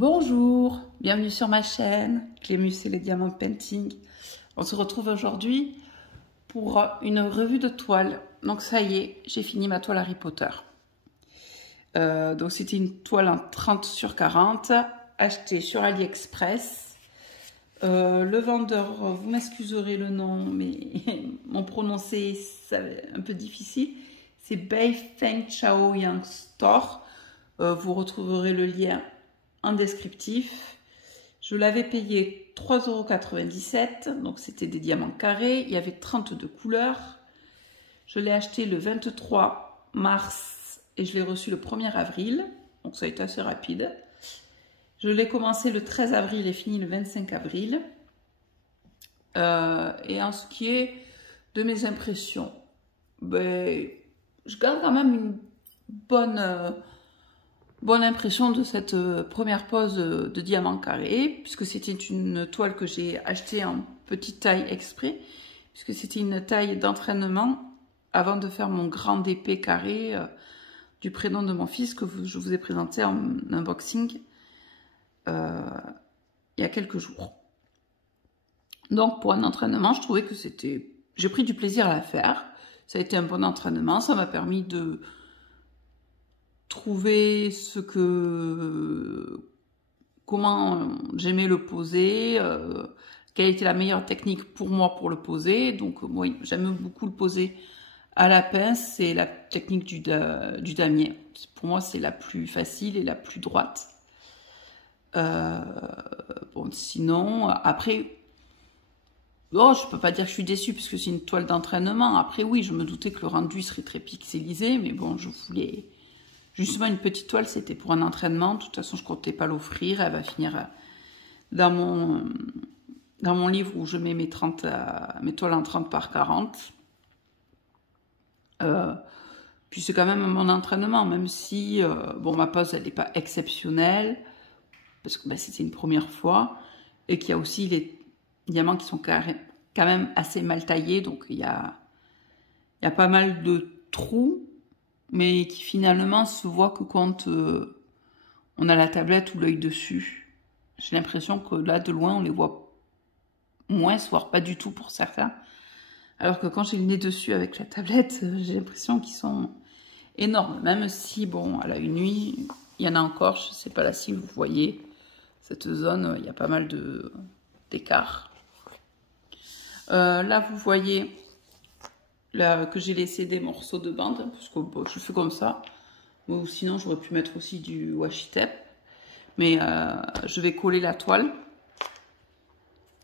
Bonjour, bienvenue sur ma chaîne, Clémus et les Diamants Painting. On se retrouve aujourd'hui pour une revue de toile. Donc ça y est, j'ai fini ma toile Harry Potter. Donc c'était une toile en 30 sur 40, achetée sur AliExpress. Le vendeur, vous m'excuserez le nom, mais mon prononcé c'est un peu difficile. C'est Bei Feng Chao Yang Store. Vous retrouverez le lien en descriptif. Je l'avais payé 3,97 €, donc c'était des diamants carrés. Il y avait 32 couleurs. Je l'ai acheté le 23 mars et je l'ai reçu le 1er avril, donc ça a été assez rapide. Je l'ai commencé le 13 avril et fini le 25 avril. Et en ce qui est de mes impressions, ben, je garde quand même une bonne impression de cette première pose de diamant carré, puisque c'était une toile que j'ai achetée en petite taille exprès, puisque c'était une taille d'entraînement avant de faire mon grand DP carré du prénom de mon fils que je vous ai présenté en unboxing il y a quelques jours. Donc pour un entraînement, je trouvais que c'était... J'ai pris du plaisir à la faire. Ça a été un bon entraînement, ça m'a permis de trouver comment j'aimais le poser, quelle était la meilleure technique pour moi pour le poser. Donc moi j'aime beaucoup le poser à la pince, c'est la technique du damier. Pour moi c'est la plus facile et la plus droite. Bon sinon après, oh, je peux pas dire que je suis déçue puisque c'est une toile d'entraînement. Après oui, je me doutais que le rendu serait très pixelisé, mais bon, je voulais justement une petite toile, c'était pour un entraînement. De toute façon, je comptais pas l'offrir. Elle va finir dans mon livre où je mets mes toiles en 30 par 40. Puis c'est quand même mon entraînement, même si bon, ma pose elle n'est pas exceptionnelle parce que c'était une première fois et qu'il y a aussi les diamants qui sont quand même assez mal taillés, donc il y a pas mal de trous, mais qui finalement se voit que quand on a la tablette ou l'œil dessus. J'ai l'impression que là, de loin, on les voit moins, voire pas du tout pour certains. Alors que quand j'ai le nez dessus avec la tablette, j'ai l'impression qu'ils sont énormes. Même si, bon, à l'œil nu, il y en a encore. Je sais pas là si vous voyez cette zone, il y a pas mal d'écart. Là, vous voyez que j'ai laissé des morceaux de bande, parce que bon, je fais comme ça. Ou sinon, j'aurais pu mettre aussi du washi tape. Mais je vais coller la toile.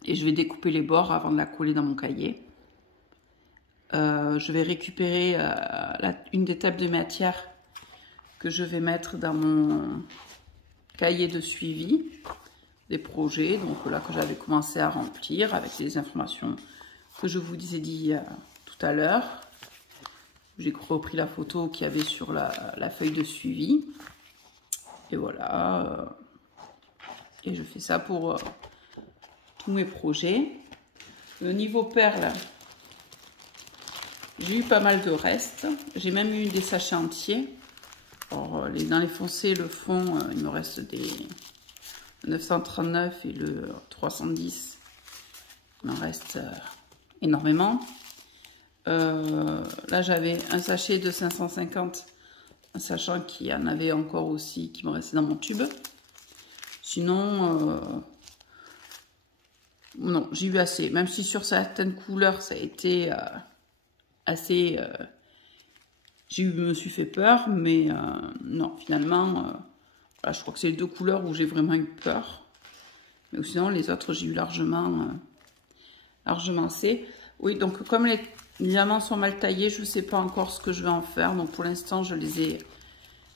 Et je vais découper les bords avant de la coller dans mon cahier. Je vais récupérer une des tables de matière que je vais mettre dans mon cahier de suivi des projets. Donc là, que j'avais commencé à remplir avec les informations que je vous ai dit tout à l'heure. J'ai repris la photo qu'il y avait sur la feuille de suivi. Et voilà. Et je fais ça pour tous mes projets. Au niveau perles, j'ai eu pas mal de restes. J'ai même eu des sachets entiers. Alors, dans les foncés, le fond, il me reste des 939 et le 310. Il m'en reste énormément. Là, j'avais un sachet de 550, sachant qu'il y en avait encore aussi qui me restait dans mon tube. Sinon, non, j'ai eu assez. Même si sur certaines couleurs, ça a été assez... je me suis fait peur, mais non, finalement, voilà, je crois que c'est les deux couleurs où j'ai vraiment eu peur. Mais sinon, les autres, j'ai eu largement assez. Oui, donc comme les diamants sont mal taillés, je ne sais pas encore ce que je vais en faire. Donc pour l'instant, je les ai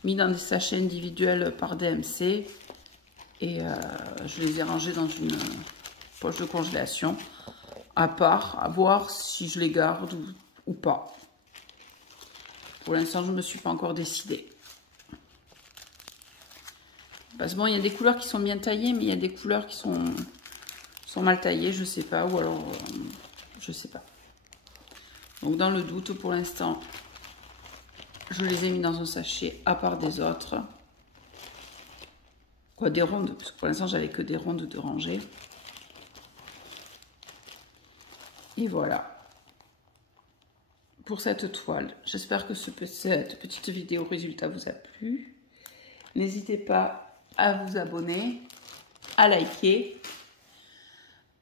mis dans des sachets individuels par DMC. Et je les ai rangés dans une poche de congélation. À part, à voir si je les garde ou pas. Pour l'instant, je ne me suis pas encore décidée. Parce que bon, il y a des couleurs qui sont bien taillées, mais il y a des couleurs qui sont mal taillées, je ne sais pas. Ou alors, je ne sais pas. Donc dans le doute, pour l'instant, je les ai mis dans un sachet à part des autres. Quoi, des rondes, parce que pour l'instant, j'avais que des rondes de rangée. Et voilà. Pour cette toile. J'espère que cette petite vidéo résultat vous a plu. N'hésitez pas à vous abonner, à liker,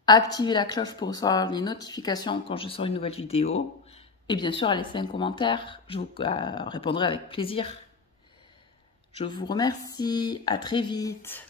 à activer la cloche pour recevoir les notifications quand je sors une nouvelle vidéo. Et bien sûr, à laisser un commentaire. Je vous répondrai avec plaisir. Je vous remercie. À très vite.